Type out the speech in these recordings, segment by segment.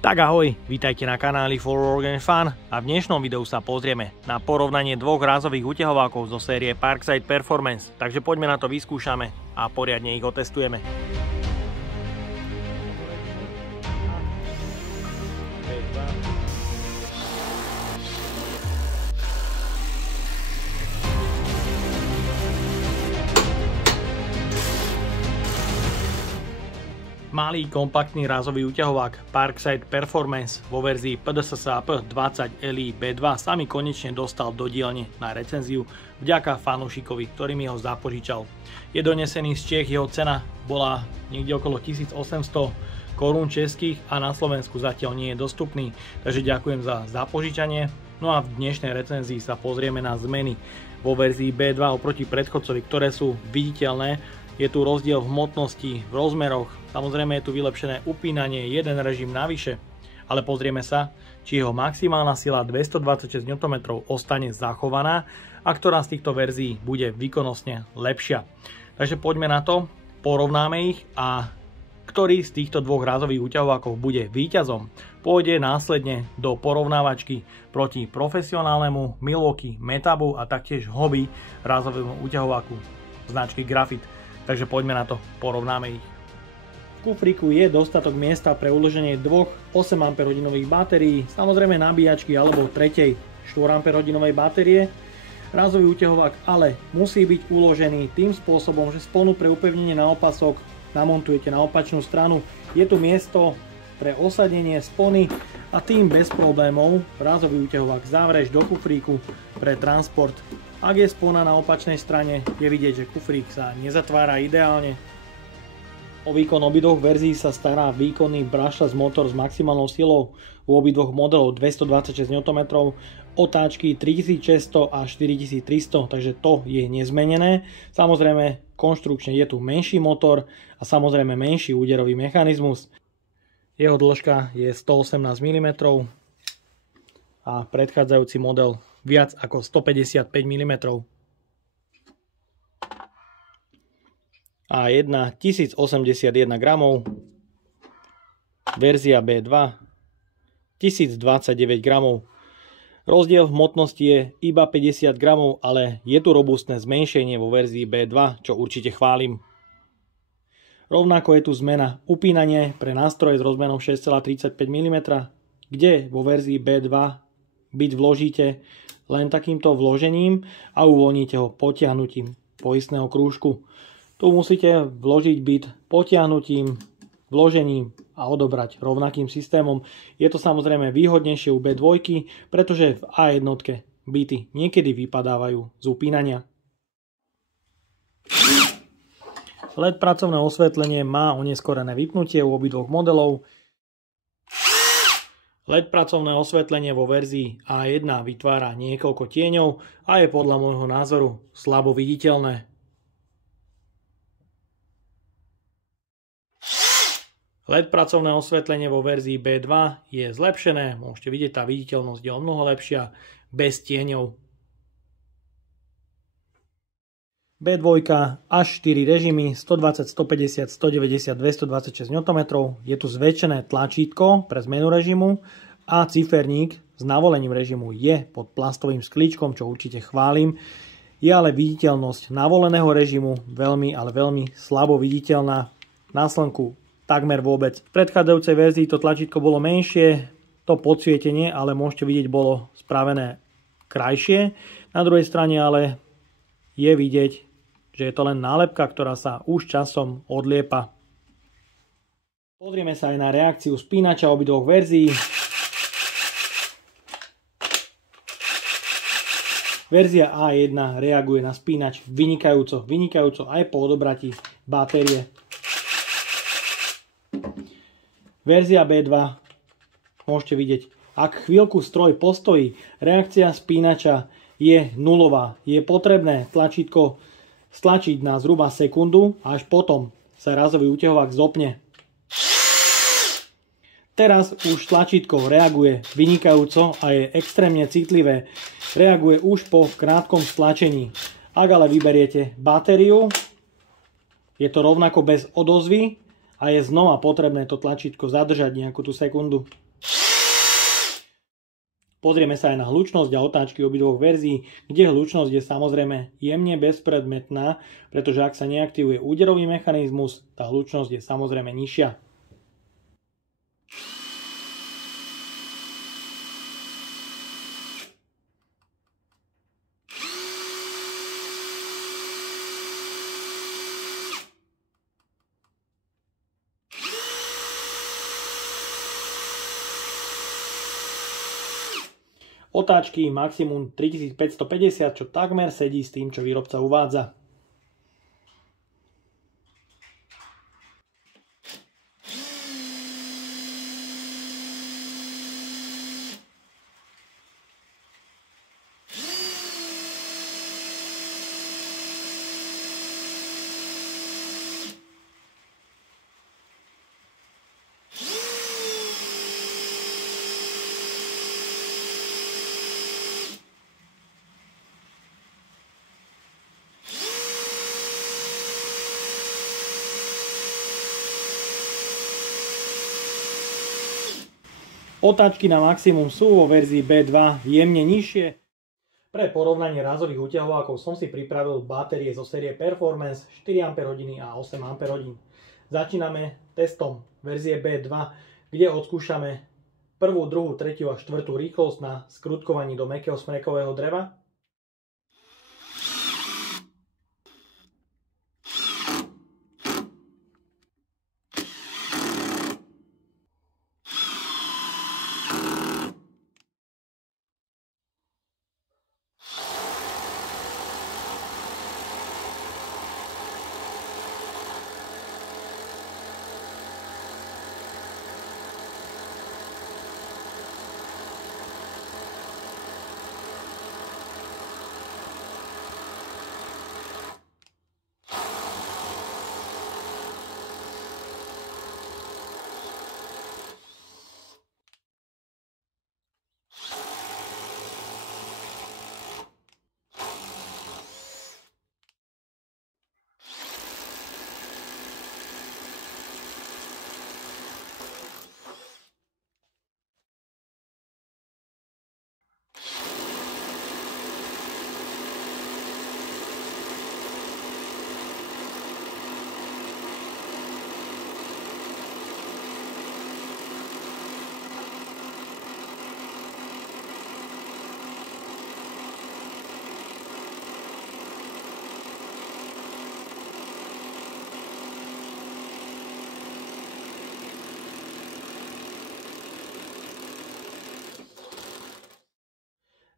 Tak ahoj, vítajte na kanáli For Work and Fun a v dnešnom videu sa pozrieme na porovnanie dvoch rázových uťahovákov zo série Parkside Performance, takže poďme na to, vyskúšame a poriadne ich otestujeme. Malý kompaktný rázový uťahovák Parkside Performance vo verzii PDSSAP 20 LI B2 sa mi konečne dostal do dielne na recenziu vďaka fanúšikovi, ktorý mi ho zapožičal. Je donesený z Čiech, jeho cena bola niekde okolo 1800 korún českých a na Slovensku zatiaľ nie je dostupný, takže ďakujem za zapožičanie. No a v dnešnej recenzii sa pozrieme na zmeny vo verzii B2 oproti predchodcovi, ktoré sú viditeľné. Je tu rozdiel v hmotnosti, v rozmeroch, samozrejme je tu vylepšené upínanie, jeden režim navyše, ale pozrieme sa, či jeho maximálna sila 226 Nm ostane zachovaná a ktorá z týchto verzií bude výkonnostne lepšia. Takže poďme na to, porovnáme ich a ktorý z týchto dvoch rázových uťahovákov bude víťazom, pôjde následne do porovnávačky proti profesionálnemu Milwaukee Metabu a taktiež hobby rázovému uťahováku značky Graphit. Takže poďme na to, porovnáme ich. V kufríku je dostatok miesta pre uloženie dvoch 8Ah batérií, samozrejme nabíjačky alebo tretej 4Ah batérie. Rázový uťahovák ale musí byť uložený tým spôsobom, že sponu pre upevnenie na opasok namontujete na opačnú stranu. Je tu miesto pre osadenie spony a tým bez problémov rázový uťahovák zavreš do kufríku pre transport. Ak je spona na opačnej strane, je vidieť, že kufrík sa nezatvára ideálne. O výkon obidvoch verzií sa stará výkonný brushless motor s maximálnou silou u obidvoch modelov 226 Nm, otáčky 3600 a 4300, takže to je nezmenené. Samozrejme, konštrukčne je tu menší motor a samozrejme menší úderový mechanizmus. Jeho dĺžka je 118 mm a predchádzajúci model viac ako 155 mm. A 1081 gramov. Verzia B2 1029 gramov. Rozdiel v hmotnosti je iba 50 gramov, ale je tu robustné zmenšenie vo verzii B2, čo určite chválim. Rovnako je tu zmena upínanie pre nástroje s rozmerom 6,35 mm, kde vo verzii B2 byt vložíte len takýmto vložením a uvoľníte ho potiahnutím poistného krúžku. Tu musíte vložiť byt potiahnutím, vložením a odobrať rovnakým systémom. Je to samozrejme výhodnejšie u B2, pretože v A1 byty niekedy vypadávajú z upínania. LED pracovné osvetlenie má oneskorené vypnutie u obidvoch modelov. LED pracovné osvetlenie vo verzii A1 vytvára niekoľko tieňov a je podľa môjho názoru slabo viditeľné. LED pracovné osvetlenie vo verzii B2 je zlepšené, môžete vidieť, tá viditeľnosť je o mnoho lepšia, bez tieňov. B2 až 4 režimy, 120, 150, 190, 226 Nm. Je tu zväčšené tlačítko pre zmenu režimu a ciferník s navolením režimu je pod plastovým sklíčkom, čo určite chválim. Je ale viditeľnosť navoleného režimu veľmi, ale veľmi slabo viditeľná. Na slnku takmer vôbec. V predchádzajúcej verzii to tlačítko bolo menšie, to podsvietenie, ale môžete vidieť, bolo spravené krajšie. Na druhej strane ale je vidieť, že je to len nálepka, ktorá sa už časom odliepa. Pozrieme sa aj na reakciu spínača obidvoch verzií. Verzia A1 reaguje na spínač vynikajúco aj po odobratí batérie. Verzia B2 môžete vidieť, ak chvíľku stroj postojí, reakcia spínača je nulová. Je potrebné tlačítko stlačiť na zhruba sekundu a až potom sa rázový uťahovák zopne. Teraz už tlačítko reaguje vynikajúco a je extrémne citlivé. Reaguje už po krátkom stlačení. Ak ale vyberiete batériu, je to rovnako bez odozvy a je znova potrebné to tlačítko zadržať nejakú tú sekundu. Pozrieme sa aj na hlučnosť a otáčky obidvoch verzií, kde hlučnosť je samozrejme jemne bezpredmetná, pretože ak sa neaktivuje úderový mechanizmus, tá hlučnosť je samozrejme nižšia. Otáčky maximum 3550, čo takmer sedí s tým, čo výrobca uvádza. Otáčky na maximum sú vo verzii B2 jemne nižšie. Pre porovnanie rázových úťahovákov som si pripravil batérie zo série Performance 4 Ah a 8 Ah. Začíname testom verzie B2, kde odskúšame prvú, druhú, tretiu a štvrtú rýchlosť na skrutkovaní do mäkkého smrekového dreva.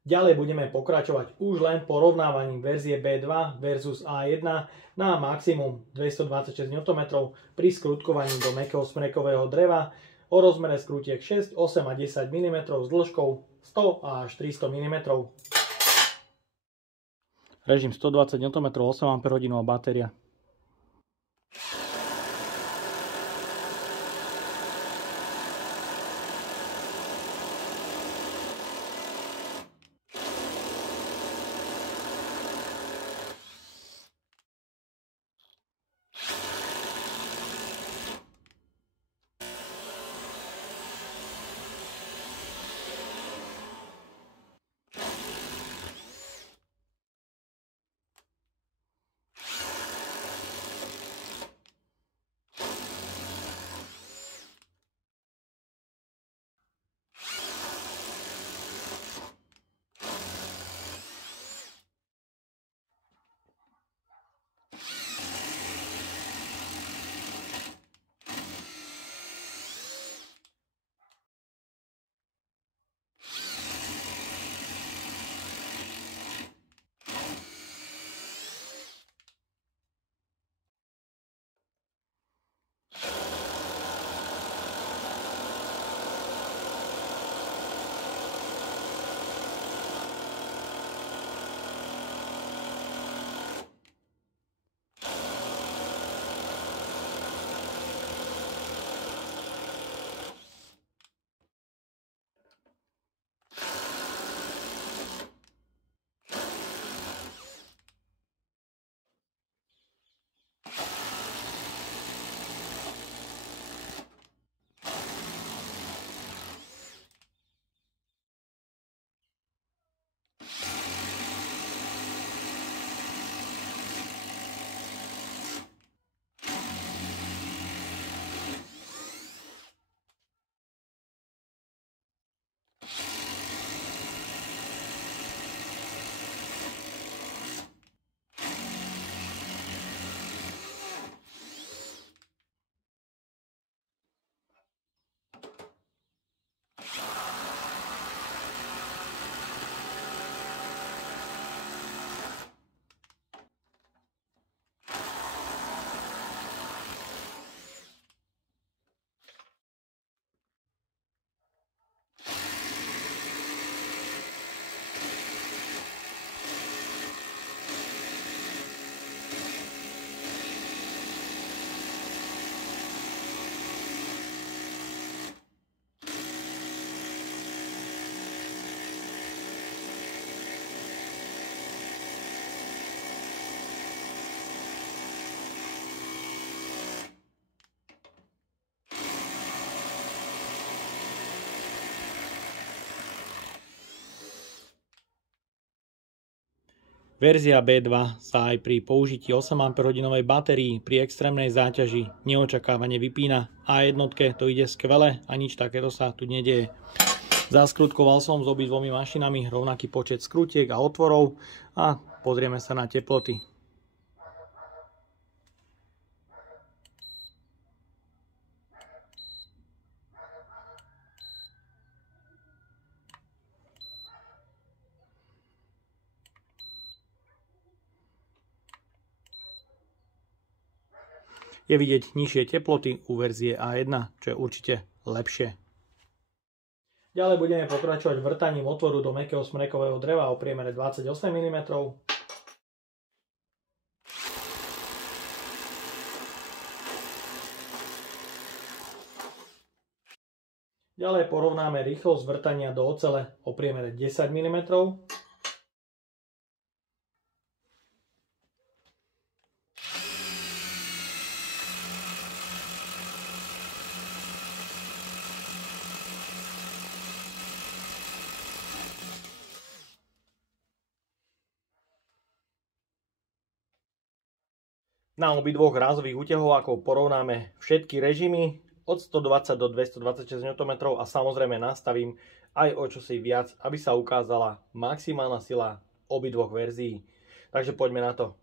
Ďalej budeme pokračovať už len porovnávaním verzie B2 versus A1 na maximum 226 Nm pri skrutkovaní do mäkkého smrekového dreva o rozmere skrutiek 6, 8 a 10 mm s dĺžkou 100 až 300 mm. Režim 120 Nm, 8 Ah a batéria. Verzia B2 sa aj pri použití 8Ah batérii pri extrémnej záťaži neočakávane vypína. A jednotke to ide skvele a nič takéto sa tu nedieje. Zaskrutkoval som s obidvomi mašinami rovnaký počet skrutiek a otvorov a pozrieme sa na teploty. Je vidieť nižšie teploty u verzie A1, čo je určite lepšie. Ďalej budeme pokračovať vrtaním otvoru do mäkkého smrekového dreva o priemere 28 mm. Ďalej porovnáme rýchlosť vrtania do ocele o priemere 10 mm. Na obidvoch rázových úťahovákov porovnáme všetky režimy od 120 do 226 Nm a samozrejme nastavím aj o čosi viac, aby sa ukázala maximálna sila obidvoch verzií. Takže poďme na to.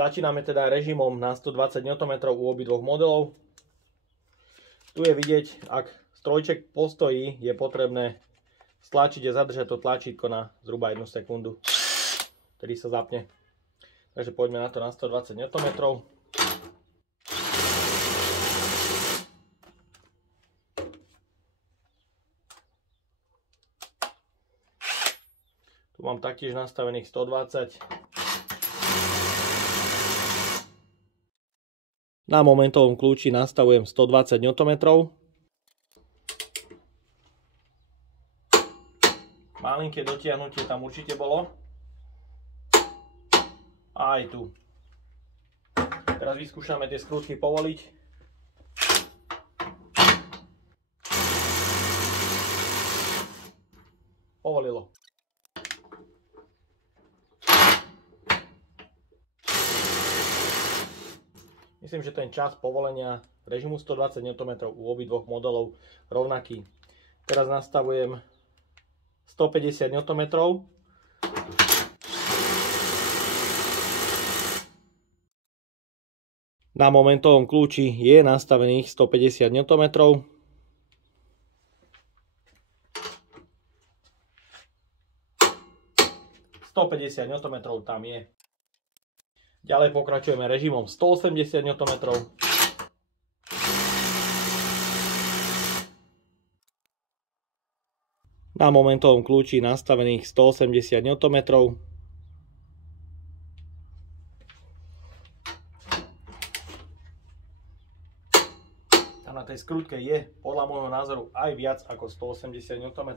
Začíname teda režimom na 120 Nm u obidvoch modelov. Tu je vidieť, ak strojček postojí, je potrebné stlačiť a zadržať to tlačítko na zhruba 1 sekundu, ktorý sa zapne. Takže poďme na to na 120 Nm. Tu mám taktiež nastavených 120. Na momentovom kľúči nastavujem 120 Nm. Malinké dotiahnutie tam určite bolo. A aj tu. Teraz vyskúšame tie skrutky povoliť. Povolilo. Myslím, že ten čas povolenia režimu 120 Nm u obidvoch modelov rovnaký. Teraz nastavujem 150 Nm. Na momentovom kľúči je nastavených 150 Nm. Tam je. Ďalej pokračujeme režimom 180 Nm. Na momentovom kľúči nastavených 180 Nm. Na tej skrutke je podľa môjho názoru aj viac ako 180 Nm.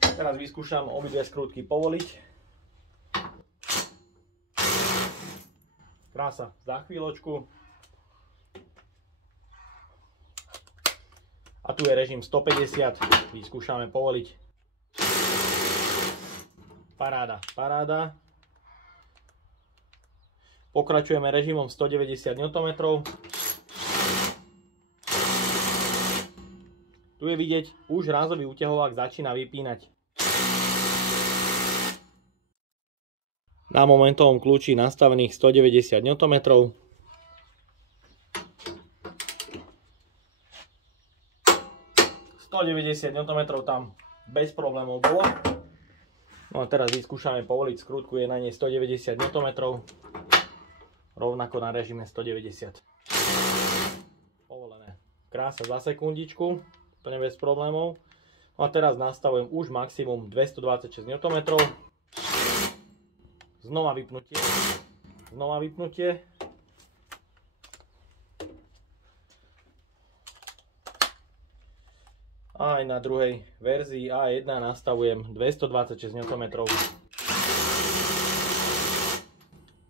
Teraz vyskúšam obidve skrutky povoliť. Krása, za chvíľočku. A tu je režim 150, vyskúšame povoliť. Paráda, paráda. Pokračujeme režimom 190 Nm. Tu je vidieť, už rázový úťahovák začína vypínať. Na momentovom kľúči nastavených 190 Nm. Nm tam bez problémov bolo. No a teraz vyskúšame povoliť skrutku, je na nej 190 Nm. Rovnako na režime 190. Povolené. Krása za sekundičku. Úplne bez problémov. No a teraz nastavujem už maximum 226 Nm. Znova vypnutie. Znova vypnutie. A aj na druhej verzii A1 nastavujem 226 Nm.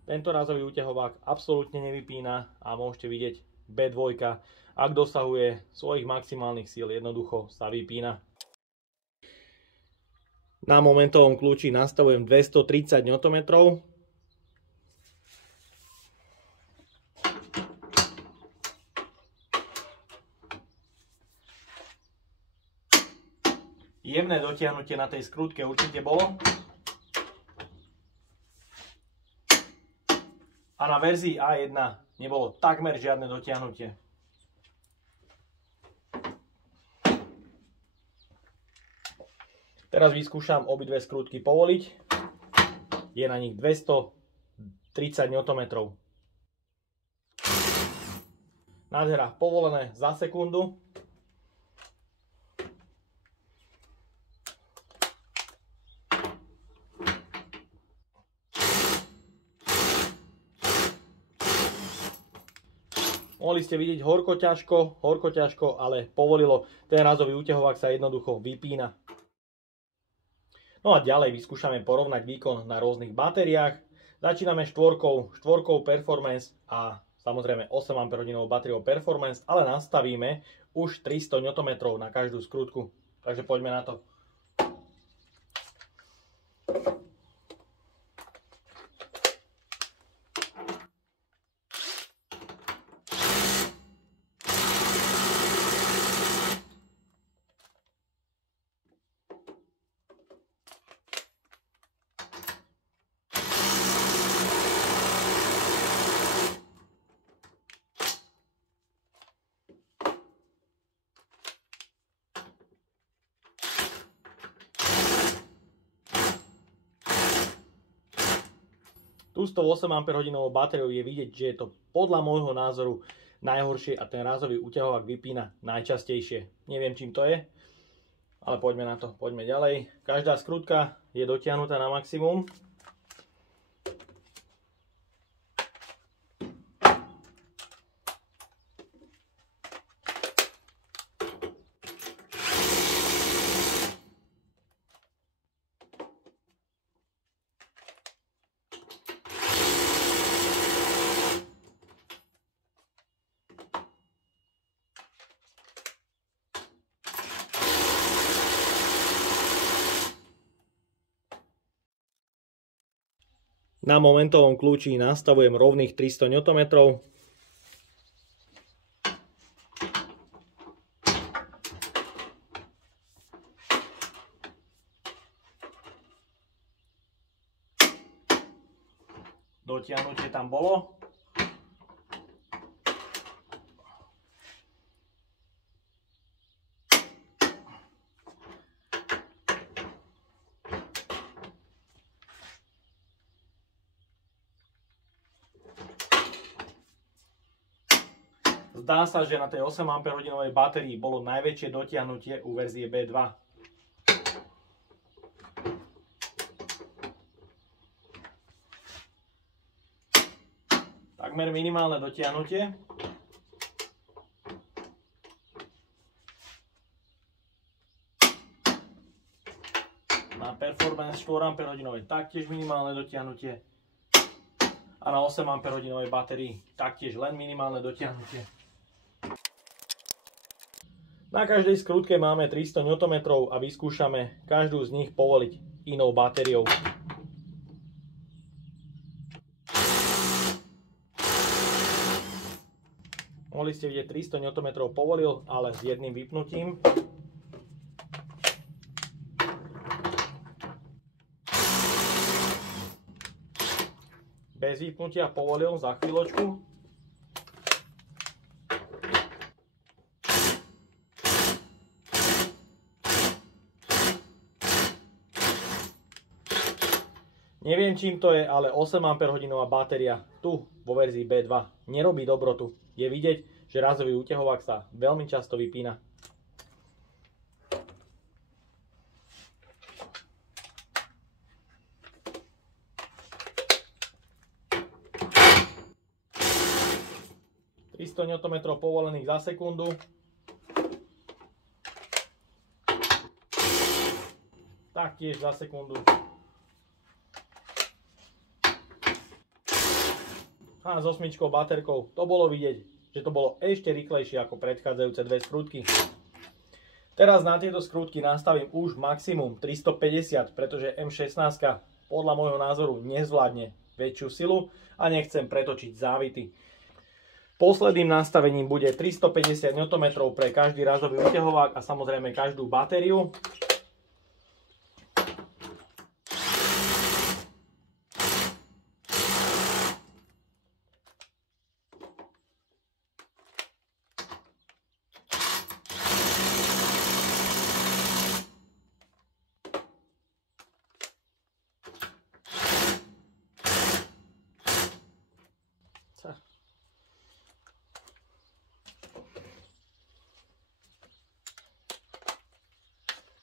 Tento rázový úťahovák absolútne nevypína a môžete vidieť B2, ak dosahuje svojich maximálnych síl, jednoducho sa vypína. Na momentovom kľúči nastavujem 230 Nm. Jemné dotiahnutie na tej skrutke určite bolo. A na verzii A1 nebolo takmer žiadne dotiahnutie. Teraz vyskúšam obidve skrutky povoliť. Je na nich 230 Nm. Nádhera, povolené za sekundu. Mohli ste vidieť horko ťažko, ale povolilo. Ten rázový úťahovák sa jednoducho vypína. No a ďalej vyskúšame porovnať výkon na rôznych batériách. Začíname štvorkou Performance a samozrejme 8 Ah batériou Performance, ale nastavíme už 300 Nm na každú skrutku. Takže poďme na to. Tu s tou 8 Ah batériou je vidieť, že je to podľa môjho názoru najhoršie a ten rázový úťahovák vypína najčastejšie. Neviem, čím to je, ale poďme na to, poďme ďalej. Každá skrutka je dotiahnutá na maximum. Na momentovom kľúči nastavujem rovných 300 Nm. Dotiahnutie tam bolo. Zdá sa, že na tej 8 Ah batérii bolo najväčšie dotiahnutie u verzie B2. Takmer minimálne dotiahnutie. Na Performance 4 Ah taktiež minimálne dotiahnutie. A na 8 Ah batérii taktiež len minimálne dotiahnutie. Na každej skrutke máme 300 Nm a vyskúšame každú z nich povoliť inou batériou. Mohli ste vidieť, 300 Nm povolil, ale s jedným vypnutím. Bez vypnutia povolil za chvíľočku. Neviem, čím to je, ale 8 Ah batéria tu vo verzii B2 nerobí dobrotu. Je vidieť, že rázový úťahovák sa veľmi často vypína. Nm povolených za sekundu. Taktiež za sekundu. A s 8 batérkou to bolo vidieť, že to bolo ešte rýchlejšie ako predchádzajúce dve skrutky. Teraz na tieto skrutky nastavím už maximum 350, pretože M16 podľa môjho názoru nezvládne väčšiu silu a nechcem pretočiť závity. Posledným nastavením bude 350 Nm pre každý razový úťahovák a samozrejme každú batériu.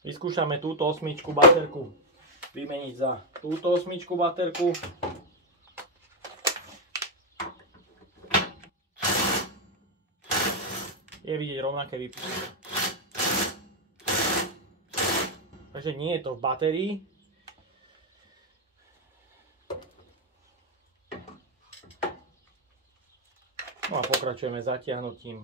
Vyskúšame túto 8 baterku vymeniť za túto 8 baterku. Je vidieť rovnaké vypnutie. Takže nie je to v batérii. No a pokračujeme zatiahnutím.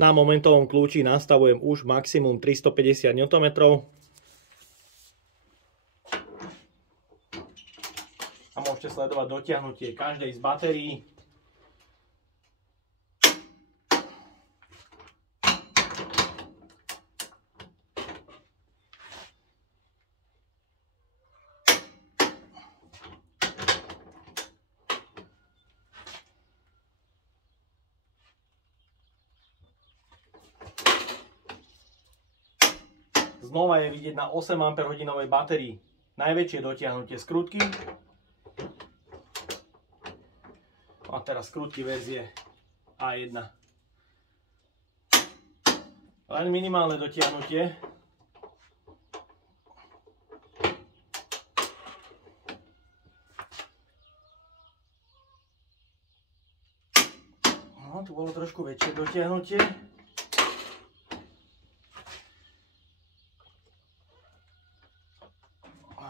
Na momentovom kľúči nastavujem už maximum 350 Nm. A môžete sledovať dotiahnutie každej z batérií. Znova je vidieť na 8 Ah batérii najväčšie dotiahnutie skrutky. A teraz skrutky verzie A1. Len minimálne dotiahnutie. No, tu bolo trošku väčšie dotiahnutie.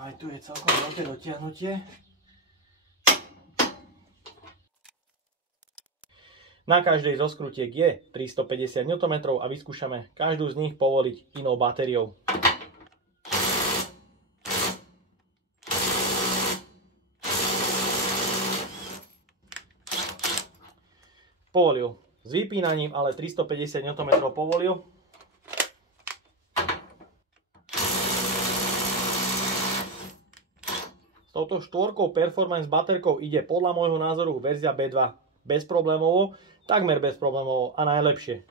Aj tu je celkom veľké dotiahnutie. Na každej zo skrutiek je 350 Nm a vyskúšame každú z nich povoliť inou batériou. Povolil s vypínaním, ale 350 Nm povolil. S touto štvorkou Performance baterkou ide podľa môjho názoru verzia B2 bezproblémovo, takmer bezproblémovo a najlepšie.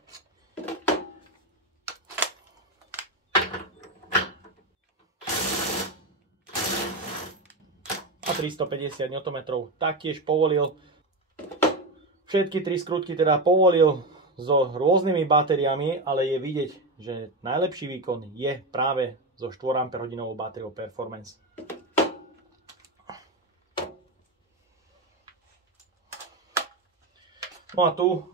A 350 Nm taktiež povolil. Všetky tri skrutky teda povolil so rôznymi batériami, ale je vidieť, že najlepší výkon je práve so 4 Ah batériou Performance. No a tu,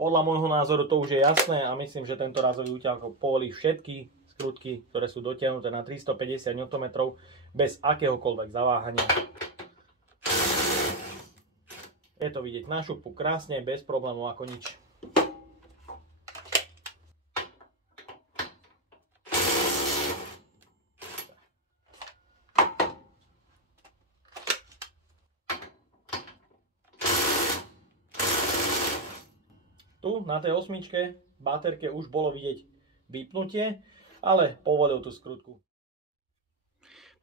podľa môjho názoru, to už je jasné a myslím, že tento razový úťahovák povolí všetky skrutky, ktoré sú dotiahnuté na 350 Nm bez akéhokoľvek zaváhania. Je to vidieť na šupu krásne, bez problémov ako nič. Tu na tej 8 baterke už bolo vidieť vypnutie, ale povolil tú skrutku.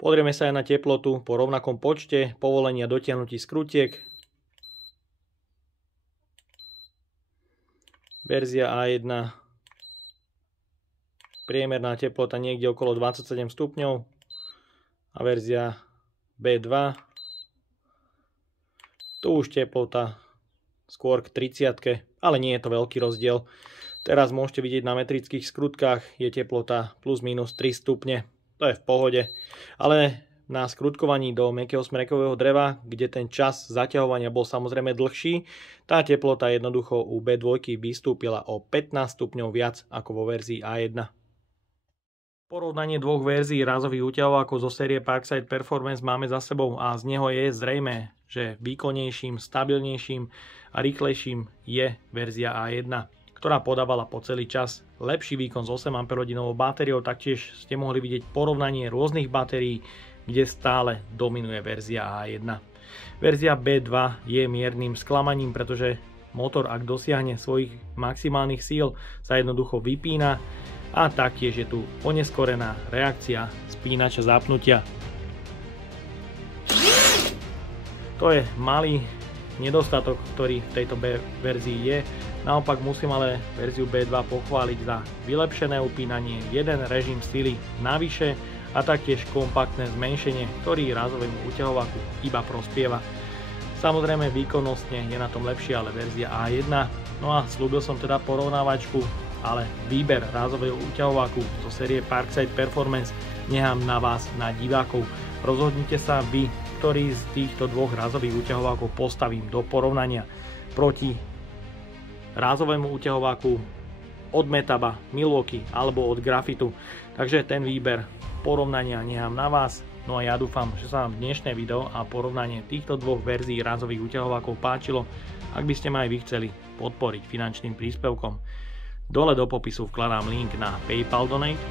Pozrieme sa aj na teplotu po rovnakom počte povolenia dotiahnutí skrutiek. Verzia A1, priemerná teplota niekde okolo 27 stupňov a verzia B2, tu už teplota skôr k 30, ale nie je to veľký rozdiel. Teraz môžete vidieť na metrických skrutkách je teplota plus minus 3 stupne. To je v pohode. Ale na skrutkovaní do mäkkého smrekového dreva, kde ten čas zaťahovania bol samozrejme dlhší, tá teplota jednoducho u B2 vystúpila o 15 stupňov viac ako vo verzii A1. Porovnanie dvoch verzií rázových úťahovákov zo série Parkside Performance máme za sebou a z neho je zrejmé, že výkonnejším, stabilnejším a rýchlejším je verzia A1, ktorá podávala po celý čas lepší výkon s 8 Ah batériou. Taktiež ste mohli vidieť porovnanie rôznych batérií, kde stále dominuje verzia A1. Verzia B2 je miernym sklamaním, pretože motor, ak dosiahne svojich maximálnych síl, sa jednoducho vypína a taktiež je tu oneskorená reakcia spínača zapnutia. To je malý nedostatok, ktorý v tejto verzii je. Naopak musím ale verziu B2 pochváliť za vylepšené upínanie, jeden režim sily navyše a taktiež kompaktné zmenšenie, ktorý rázovému úťahováku iba prospieva. Samozrejme výkonnostne je na tom lepšia ale verzia A1. No a slúbil som teda porovnávačku, ale výber rázového úťahováku zo série Parkside Performance nechám na vás, na divákov. Rozhodnite sa vy, ktorý z týchto dvoch rázových úťahovákov postavím do porovnania proti rázovému úťahováku od Metaba, Milwaukee alebo od Graphitu. Takže ten výber porovnania nechám na vás. No a ja dúfam, že sa vám dnešné video a porovnanie týchto dvoch verzií rázových úťahovákov páčilo. Ak by ste ma aj vy chceli podporiť finančným príspevkom, dole do popisu vkladám link na PayPal Donate.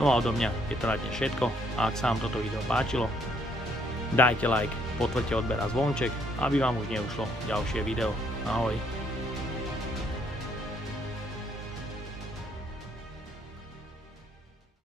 No a odo mňa je to dnes všetko. A ak sa vám toto video páčilo, dajte like, potvrďte odber a zvonček, aby vám už neušlo ďalšie video. Ahoj.